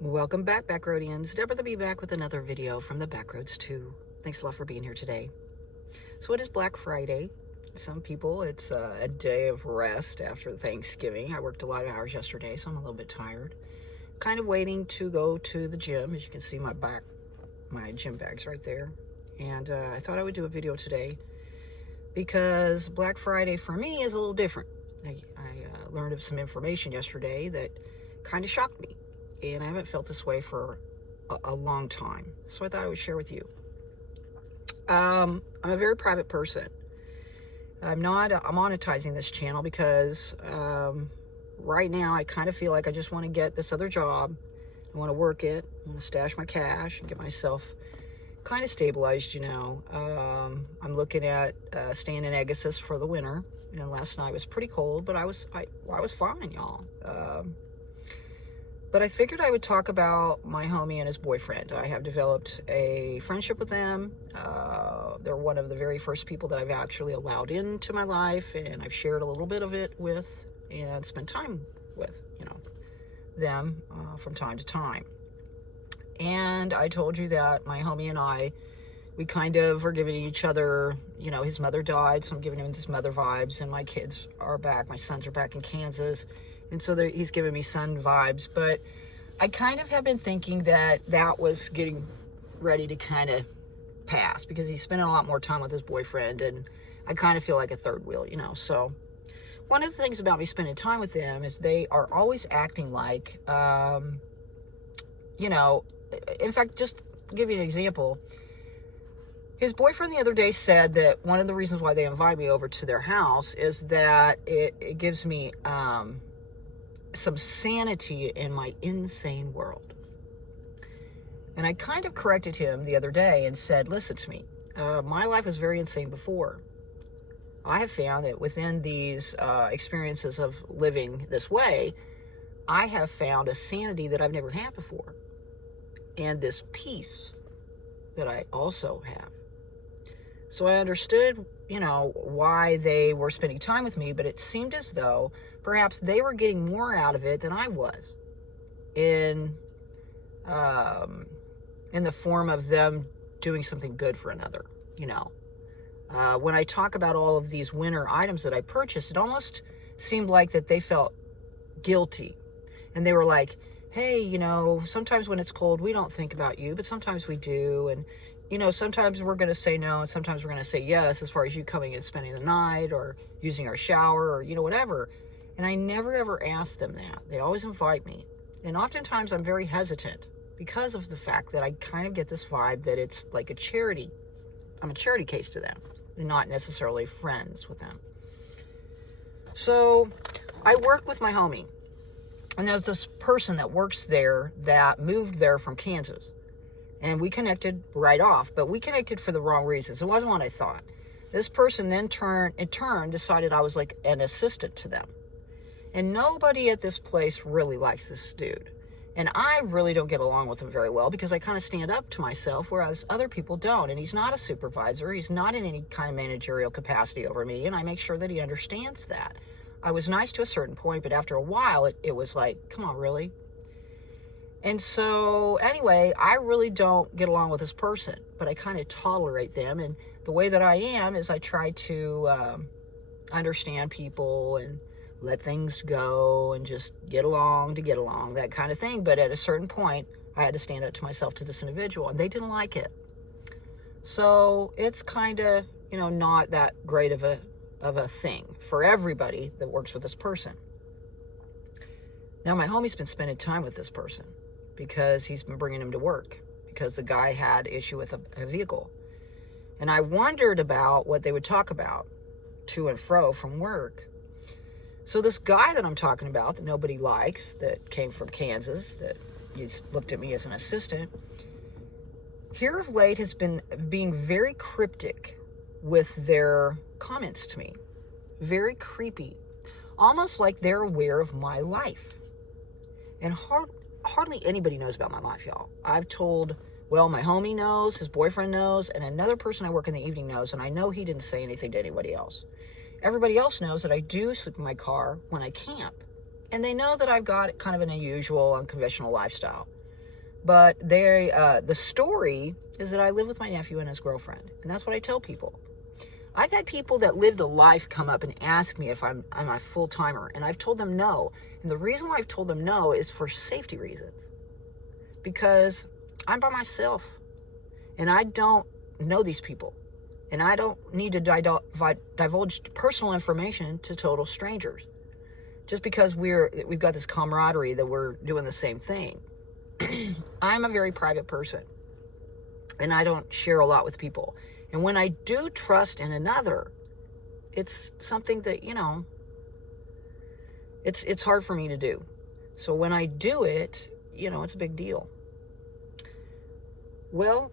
Welcome back, Backroadians. Deborah the Bee back with another video from the Backroads 2. Thanks a lot for being here today. So it is Black Friday. Some people, it's a day of rest after Thanksgiving. I worked a lot of hours yesterday, so I'm a little bit tired. Kind of waiting to go to the gym. As you can see, my gym bag's right there. And I thought I would do a video today because Black Friday for me is a little different. I learned of some information yesterday that kind of shocked me. And I haven't felt this way for a long time. So I thought I would share with you. I'm a very private person. I'm monetizing this channel because right now I kind of feel like I just want to get this other job. I want to work it. I want to stash my cash and get myself kind of stabilized, you know. I'm looking at staying in Agassiz for the winter. And last night was pretty cold, but I was fine, y'all. But I figured I would talk about my homie and his boyfriend. I have developed a friendship with them. They're one of the very first people that I've actually allowed into my life, and I've shared a little bit of it with and spent time with, you know, them from time to time. And I told you that my homie and I, we kind of are giving each other, you know, his mother died, so I'm giving him his mother vibes, and my kids are back. My sons are back in Kansas. And so he's giving me son vibes, but I kind of have been thinking that that was getting ready to kind of pass because he's spending a lot more time with his boyfriend, and I kind of feel like a third wheel, you know. So one of the things about me spending time with them is they are always acting like, you know, in fact, just to give you an example, his boyfriend the other day said that one of the reasons why they invite me over to their house is that it gives me some sanity in my insane world. And I kind of corrected him the other day and said, listen to me, my life was very insane before. I have found that within these experiences of living this way, I have found a sanity that I've never had before. And this peace that I also have. So I understood, you know, why they were spending time with me, but it seemed as though perhaps they were getting more out of it than I was in the form of them doing something good for another, you know. When I talk about all of these winter items that I purchased, it almost seemed like that they felt guilty. And they were like, hey, you know, sometimes when it's cold, we don't think about you, but sometimes we do. And, you know, sometimes we're going to say no, and sometimes we're going to say yes, as far as you coming and spending the night or using our shower or, you know, whatever. And I never, ever ask them that. They always invite me. And oftentimes I'm very hesitant because of the fact that I kind of get this vibe that it's like a charity. I'm a charity case to them and not necessarily friends with them. So I work with my homie. And there's this person that works there that moved there from Kansas. And we connected right off, but we connected for the wrong reasons. It wasn't what I thought. This person then in turn decided I was like an assistant to them. And nobody at this place really likes this dude. And I really don't get along with him very well because I kind of stand up to myself, whereas other people don't. And he's not a supervisor. He's not in any kind of managerial capacity over me. And I make sure that he understands that. I was nice to a certain point, but after a while, it was like, come on, really? And so, anyway, I really don't get along with this person, but I kind of tolerate them. And the way that I am is I try to understand people and let things go and just get along to get along, that kind of thing. But at a certain point, I had to stand up to myself to this individual, and they didn't like it. So it's kind of, you know, not that great of a thing for everybody that works with this person. Now, my homie's been spending time with this person because he's been bringing him to work because the guy had issue with a vehicle. And I wondered about what they would talk about to and fro from work. So this guy that I'm talking about that nobody likes, that came from Kansas, that he's looked at me as an assistant, here of late has been being very cryptic with their comments to me. Very creepy. Almost like they're aware of my life. And hardly anybody knows about my life, y'all. I've told, well, my homie knows, his boyfriend knows, and another person I work in the evening knows, and I know he didn't say anything to anybody else. Everybody else knows that I do sleep in my car when I camp. And they know that I've got kind of an unusual, unconventional lifestyle. But the story is that I live with my nephew and his girlfriend. And that's what I tell people. I've had people that live the life come up and ask me if I'm a full-timer. And I've told them no. And the reason why I've told them no is for safety reasons. Because I'm by myself. And I don't know these people. And I don't need to divulge personal information to total strangers. Just because we've got this camaraderie that we're doing the same thing. I'm a very private person. And I don't share a lot with people. And when I do trust in another, it's something that, it's hard for me to do. So when I do it, it's a big deal. Well,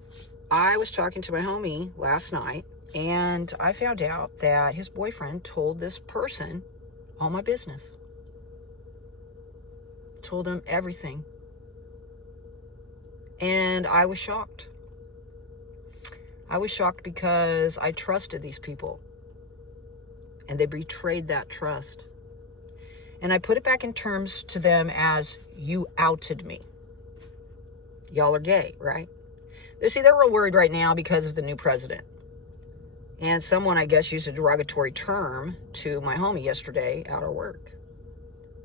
I was talking to my homie last night, and I found out that his boyfriend told this person all my business. Told him everything. And I was shocked. I was shocked because I trusted these people. And they betrayed that trust. And I put it back in terms to them as, you outed me. Y'all are gay, right? They're real worried right now because of the new president. And someone, I guess, used a derogatory term to my homie yesterday out of work.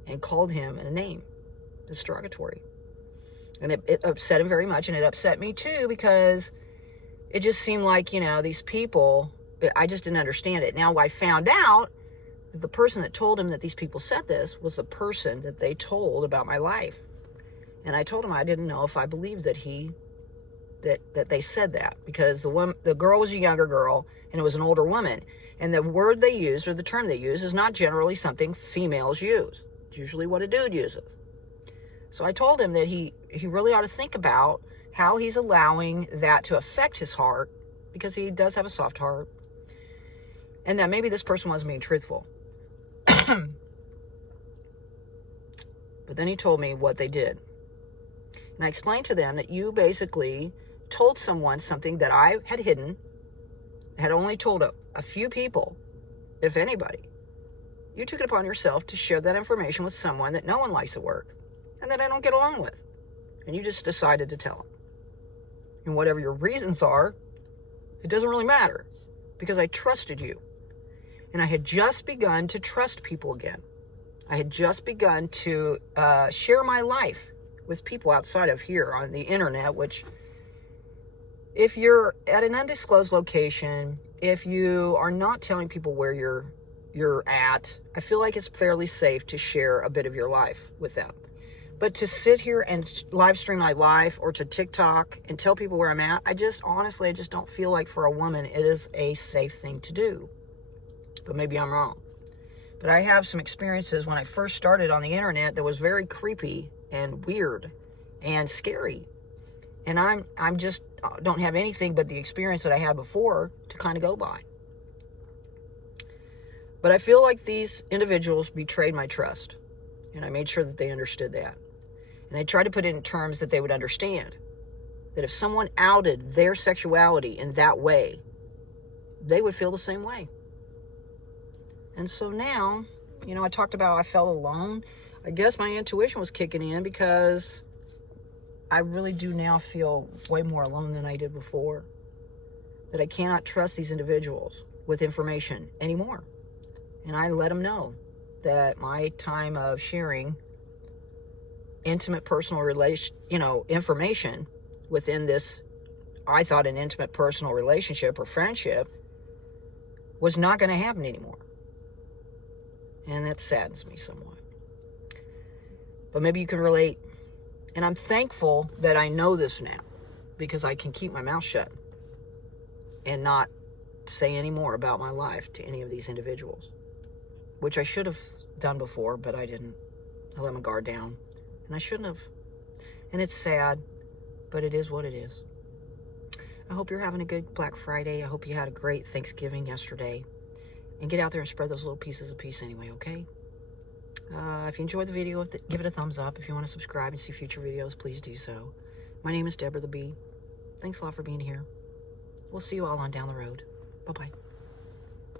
And called him a name. It's derogatory. And it upset him very much, and it upset me too, because it just seemed like, these people, I just didn't understand it. Now, I found out that the person that told him that these people said this was the person that they told about my life. And I told him I didn't know if I believed that that they said that, because the girl was a younger girl, and it was an older woman. And the word they used, or the term they used, is not generally something females use. It's usually what a dude uses. So I told him that he really ought to think about how he's allowing that to affect his heart, because he does have a soft heart, and that maybe this person wasn't being truthful. But then he told me what they did. And I explained to them that you basically told someone something that I had hidden, had only told a few people, if anybody. You took it upon yourself to share that information with someone that no one likes at work, and that I don't get along with. And you just decided to tell them. And whatever your reasons are, it doesn't really matter, because I trusted you. And I had just begun to trust people again. I had just begun to share my life with people outside of here on the internet, which, if you're at an undisclosed location, if you are not telling people where you're at, I feel like it's fairly safe to share a bit of your life with them. But to sit here and live stream my life, or to TikTok and tell people where I'm at, I just don't feel like for a woman it is a safe thing to do. But maybe I'm wrong. But I have some experiences when I first started on the internet that was very creepy and weird and scary. And I'm just don't have anything but the experience that I had before to kind of go by. But I feel like these individuals betrayed my trust. And I made sure that they understood that. And I tried to put it in terms that they would understand. That if someone outed their sexuality in that way, they would feel the same way. And so now, I talked about I felt alone. I guess my intuition was kicking in, because I really do now feel way more alone than I did before. That I cannot trust these individuals with information anymore. And I let them know that my time of sharing intimate personal information within this, I thought, an intimate personal relationship or friendship, was not going to happen anymore. And that saddens me somewhat. But maybe you can relate. And I'm thankful that I know this now, because I can keep my mouth shut and not say any more about my life to any of these individuals, which I should have done before, but I didn't. I let my guard down, and I shouldn't have. And it's sad, but it is what it is. I hope you're having a good Black Friday. I hope you had a great Thanksgiving yesterday. And get out there and spread those little pieces of peace anyway, okay? If you enjoyed the video, give it a thumbs up. If you want to subscribe and see future videos, please do so. My name is Deborah the Bee. Thanks a lot for being here. We'll see you all on down the road. Bye-bye.